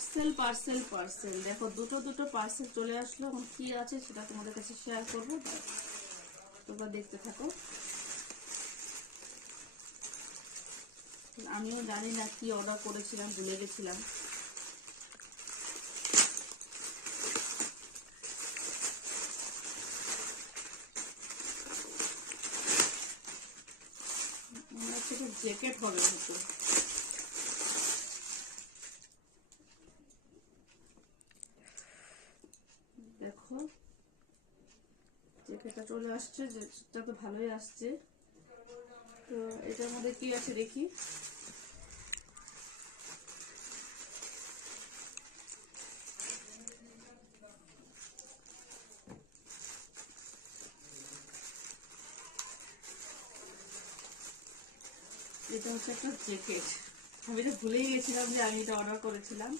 Parcel parcel parcel দেখো, দুটো দুটো পার্সেল চলে আসলো। এখন কি আছে সেটা তোমাদের কাছে শেয়ার করবো, তোমরা দেখতে থাকো। আমিও জানি না কি অর্ডার করেছিলাম, ভুলে গেছিলাম। মনে হচ্ছে জ্যাকেট হবে হয়তো। দেখো জ্যাকেটটা চলে আসছে, যেটা তো ভালোই আসছে। তো এটার মধ্যে কি আছে দেখি। এটা হচ্ছে একটা জ্যাকেট। আমি তো ভুলেই গেছিলাম যে আমি এটা অর্ডার করেছিলাম।